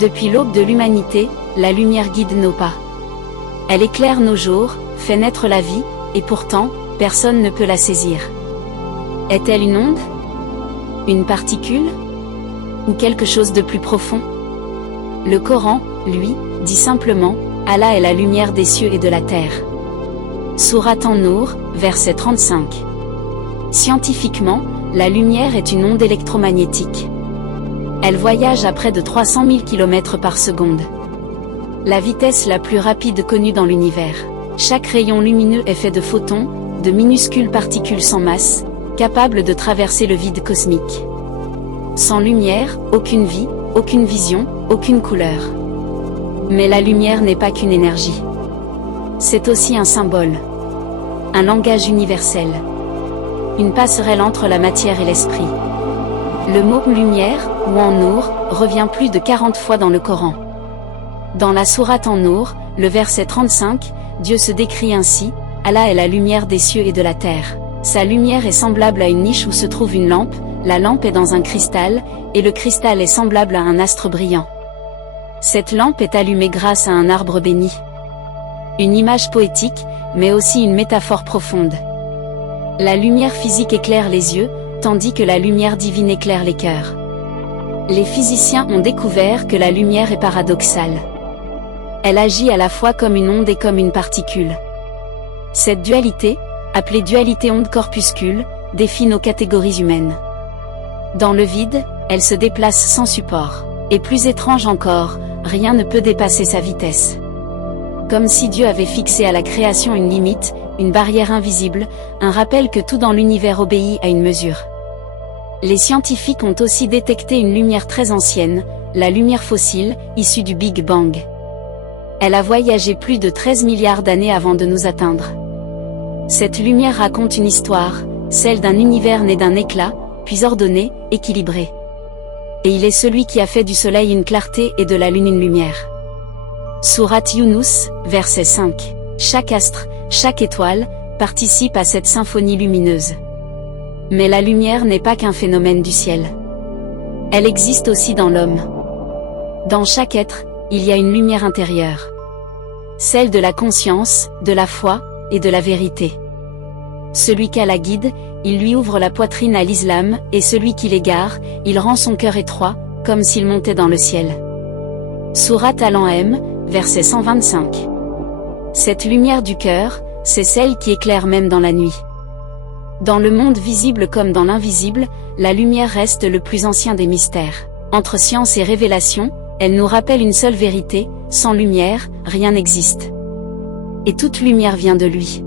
Depuis l'aube de l'humanité, la lumière guide nos pas. Elle éclaire nos jours, fait naître la vie, et pourtant, personne ne peut la saisir. Est-elle une onde? Une particule? Ou quelque chose de plus profond? Le Coran, lui, dit simplement, Allah est la lumière des cieux et de la terre. Sourate An-Nour, verset 35. Scientifiquement, la lumière est une onde électromagnétique. Elle voyage à près de 300 000 km par seconde. La vitesse la plus rapide connue dans l'univers. Chaque rayon lumineux est fait de photons, de minuscules particules sans masse, capables de traverser le vide cosmique. Sans lumière, aucune vie, aucune vision, aucune couleur. Mais la lumière n'est pas qu'une énergie. C'est aussi un symbole. Un langage universel. Une passerelle entre la matière et l'esprit. Le mot « lumière » ou « An-Nour » revient plus de 40 fois dans le Coran. Dans la sourate An-Nour, le verset 35, Dieu se décrit ainsi, « Allah est la lumière des cieux et de la terre. Sa lumière est semblable à une niche où se trouve une lampe, la lampe est dans un cristal, et le cristal est semblable à un astre brillant. Cette lampe est allumée grâce à un arbre béni. » Une image poétique, mais aussi une métaphore profonde. La lumière physique éclaire les yeux, tandis que la lumière divine éclaire les cœurs. Les physiciens ont découvert que la lumière est paradoxale. Elle agit à la fois comme une onde et comme une particule. Cette dualité, appelée dualité onde-corpuscule, défie nos catégories humaines. Dans le vide, elle se déplace sans support. Et plus étrange encore, rien ne peut dépasser sa vitesse. Comme si Dieu avait fixé à la création une limite, une barrière invisible, un rappel que tout dans l'univers obéit à une mesure. Les scientifiques ont aussi détecté une lumière très ancienne, la lumière fossile, issue du Big Bang. Elle a voyagé plus de 13 milliards d'années avant de nous atteindre. Cette lumière raconte une histoire, celle d'un univers né d'un éclat, puis ordonné, équilibré. Et il est celui qui a fait du soleil une clarté et de la lune une lumière. Sourate Yunus, verset 5. Chaque astre, chaque étoile, participe à cette symphonie lumineuse. Mais la lumière n'est pas qu'un phénomène du ciel. Elle existe aussi dans l'homme. Dans chaque être, il y a une lumière intérieure. Celle de la conscience, de la foi, et de la vérité. Celui qu'Allah guide, il lui ouvre la poitrine à l'islam, et celui qui l'égare, il rend son cœur étroit, comme s'il montait dans le ciel. Sourate Al-An'am, verset 125. Cette lumière du cœur, c'est celle qui éclaire même dans la nuit. Dans le monde visible comme dans l'invisible, la lumière reste le plus ancien des mystères. Entre science et révélation, elle nous rappelle une seule vérité, sans lumière, rien n'existe. Et toute lumière vient de lui.